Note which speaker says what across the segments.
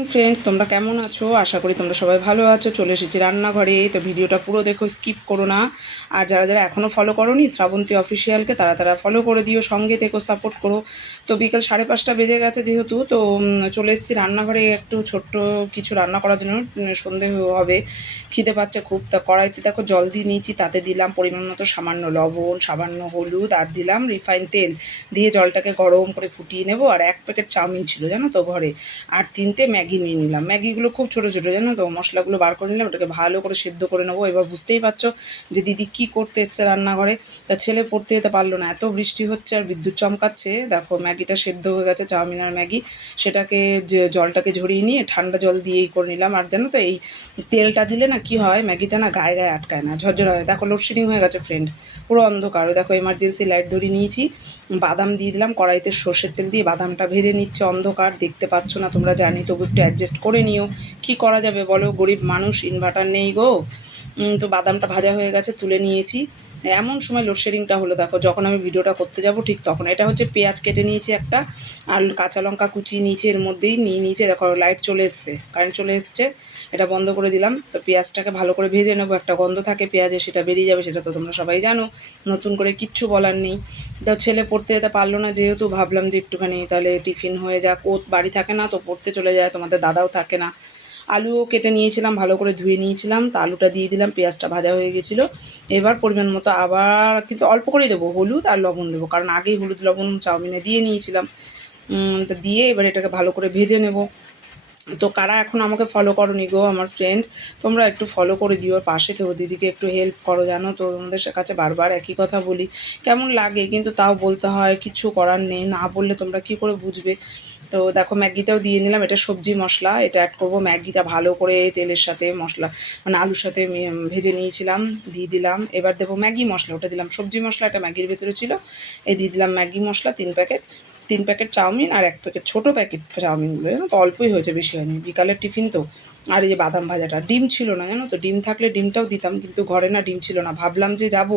Speaker 1: Morning friends তোমরা কেমন আছো? আশা করি তোমরা সবাই ভালো আছো। চলে এসেছি রান্নাঘরে, তো ভিডিওটা পুরো দেখো স্কিপ করো না। আর যারা যারা এখনও ফলো করোনি, শ্রাবন্তী অফিসিয়ালকে তারা তারা ফলো করে দিও, সঙ্গে থেকো সাপোর্ট করো। তো বিকেল সাড়ে পাঁচটা বেজে গেছে যেহেতু, তো চলে এসেছি রান্নাঘরে একটু ছোট্ট কিছু রান্না করার জন্য সন্ধে হবে। খিদে পাচ্ছে খুব, তা কড়াইতে দেখো জল দিয়ে নিয়েছি, তাতে দিলাম পরিমাণ মতো সামান্য লবণ, সামান্য হলুদ, আর দিলাম রিফাইন তেল। দিয়ে জলটাকে গরম করে ফুটিয়ে নেব, আর এক প্যাকেট চাউমিন ছিল, জানো তো, ঘরে। আর তিনটে ম্যাগি নিয়ে নিলাম। ম্যাগিগুলো খুব ছোটো ছোটো, জানো তো? মশলাগুলো বার করে নিলাম, ওটাকে ভালো করে সেদ্ধ করে নেব। এবার বুঝতেই পারছ যে দিদি কী করতে এসছে রান্নাঘরে। তা ছেলে পড়তে যেতে পারল না, এত বৃষ্টি হচ্ছে আর বিদ্যুৎ চমকাচ্ছে। দেখো, ম্যাগিটা সেদ্ধ হয়ে গেছে, চাউমিন আর ম্যাগি। সেটাকে যে জলটাকে ঝরিয়ে নিয়ে ঠান্ডা জল দিয়েই করে নিলাম। আর জানো তো, এই তেলটা দিলে না কি হয়, ম্যাগিটা না গায়ে গায়ে আটকায় না, ঝরঝর হয়। দেখো লোডশেডিং হয়ে গেছে ফ্রেন্ড পুরো অন্ধকার। দেখো এমার্জেন্সি লাইট ধরিয়ে নিয়েছি। বাদাম দিয়ে দিলাম, কড়াইতে সর্ষের তেল দিয়ে বাদামটা ভেজে নিচ্ছে অন্ধকার। দেখতে পাচ্ছ না তোমরা, জানি, তবু একটু অ্যাডজাস্ট করে নিও। কি করা যাবে বলো? গরিব মানুষ ইনভার্টার নেই গো। তো বাদামটা ভাজা হয়ে গেছে, তুলে নিয়েছি। এমন সময় লোডশেডিংটা হলো, দেখো, যখন আমি ভিডিওটা করতে যাব, ঠিক তখন। এটা হচ্ছে পেঁয়াজ কেটে নিয়েছি একটা, আর কাঁচা লঙ্কা কুচিয়ে নিয়েছি, এর মধ্যেই নিয়ে নিয়েছি, দেখো লাইট চলে এসছে কারেন্ট চলে এসছে, এটা বন্ধ করে দিলাম। তো পেঁয়াজটাকে ভালো করে ভেজে নেব, একটা গন্ধ থাকে পেঁয়াজে, সেটা বেরিয়ে যাবে, সেটা তো তোমরা সবাই জানো, নতুন করে কিচ্ছু বলার নেই। তো ছেলে পড়তে যেতে পারল না, যেহেতু ভাবলাম যে একটুখানি তাহলে টিফিন হয়ে যাক, ও বাড়ি থাকে না, তো পড়তে চলে যায়, তোমাদের দাদাও থাকে না আলুও কেটে নিয়েছিলাম, ভালো করে ধুয়ে নিয়েছিলাম, তা আলুটা দিয়ে দিলাম, পেঁয়াজটা ভাজা হয়ে গেছিল। এবার পরিমাণ মতো আবার কিন্তু অল্প করেই দেবো, হলুদ আর লবণ দেবো, কারণ আগেই হলুদ, লবণ, চাউমিনে দিয়ে নিয়েছিলাম। দিয়ে এবার এটাকে ভালো করে ভেজে নেব। তো কারা এখন আমাকে ফলো করো নি গো আমার ফ্রেন্ড তোমরা একটু ফলো করে দিও পাশে থেকো দিদিকে একটু হেল্প করো, জানো তো? তোমাদের কাছে বারবার একই কথা বলি। কেমন লাগে? কিন্তু তাও বলতে হয়, কিছু করার নেই। না বললে তোমরা কি করে বুঝবে? তো দেখো, ম্যাগিটাও দিয়ে নিলাম। এটা সবজি মশলা। এটা অ্যাড করব ম্যাগিটা ভালো করে তেলের সাথে মশলা মানে আলুর সাথে ভেজে নিয়েছিলাম, দিয়ে দিলাম। এবার দেবো ম্যাগি মশলা। ওটা দিলাম। সবজি মশলা এটা ম্যাগির ভেতরে ছিল। এই দিয়ে দিলাম ম্যাগি মশলা, তিন প্যাকেট তিন প্যাকেট চাউমিন আর এক প্যাকেট, ছোটো প্যাকেট চাউমিনগুলো, জানো তো? অল্পই হয়েছে বেশি হয়নি। বিকালের টিফিন তো। আর এই যে বাদাম ভাজাটা, ডিম ছিল না, জানো তো? ডিম থাকলে ডিমটাও দিতাম, কিন্তু ঘরে না ডিম ছিল না। ভাবলাম যে যাব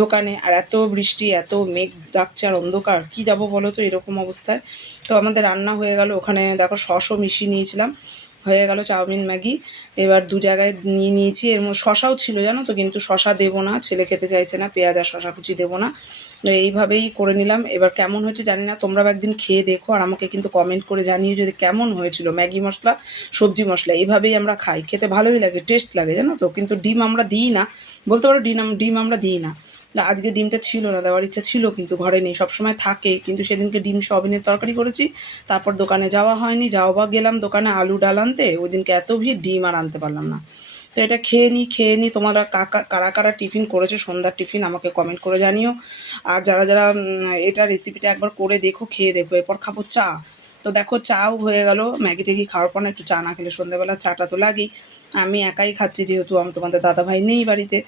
Speaker 1: দোকানে, আর এত বৃষ্টি, এত মেঘ ডাকছে আর অন্ধকার, কী যাব বলো তো? এরকম অবস্থায়। তো আমাদের রান্না হয়ে গেল। ওখানে দেখো সসও মিশিয়ে নিয়েছিলাম। হয়ে গেল চাউমিন ম্যাগি। এবার দু জায়গায় নিয়ে নিয়েছি। এর মধ্যে শশাও ছিল জানো তো কিন্তু শশা দেবো না ছেলে খেতে চাইছে না পেঁয়াজ আর শশা কুচি দেবো না। এইভাবেই করে নিলাম। এবার কেমন হয়েছে জানি না তোমরাও একদিন খেয়ে দেখো আর আমাকে কিন্তু কমেন্ট করে জানিয়ে যদি কেমন হয়েছিল। ম্যাগি মশলা সবজি মশলা এইভাবেই আমরা খাই। খেতে ভালোই লাগে টেস্ট লাগে জানো তো। কিন্তু ডিম আমরা দিই না বলতে পারো ডিম ডিম আমরা দিই না না, আজকে ডিমটা ছিল না, দেওয়ার ইচ্ছা ছিল কিন্তু ঘরে নেই, সবসময় থাকে। কিন্তু সেদিনকে ডিম সবিনের তরকারি করেছি, তারপর দোকানে যাওয়া হয়নি যাও বা গেলাম দোকানে আলু ডাল আনতে ওই দিনকে এত ভিড়, ডিম আর আনতে পারলাম না। তো এটা খেয়ে নিই খেয়ে নিই তোমরা কাকা, কারা কারা টিফিন করেছ, সন্ধ্যার টিফিন আমাকে কমেন্ট করে জানিও। আর যারা যারা এটা রেসিপিটা একবার করে দেখো, খেয়ে দেখো, এরপর খাব চা। তো দেখো চাও হয়ে গেল, ম্যাগি ট্যাগি খাওয়ার পর একটু চা না খেলে সন্ধ্যাবেলা চাটা তো লাগেই। আমি একাই খাচ্ছি যেহেতু আমি তোমাদের দাদাভাই নেই বাড়িতে।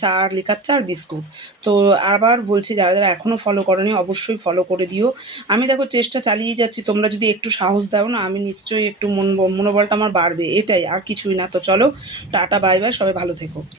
Speaker 1: চা আর লিকার চা আর বিস্কুট। তো আবার বলছি যারা যারা এখনও ফলো করনি, অবশ্যই ফলো করে দিও। আমি দেখো চেষ্টা চালিয়ে যাচ্ছি, তোমরা যদি একটু সাহস দাও না, আমি নিশ্চয়ই একটু মন মনোবলটা আমার বাড়বে, এটাই আর কিছুই না। তো চলো, টাটা বাই বাই সবাই ভালো থেকো।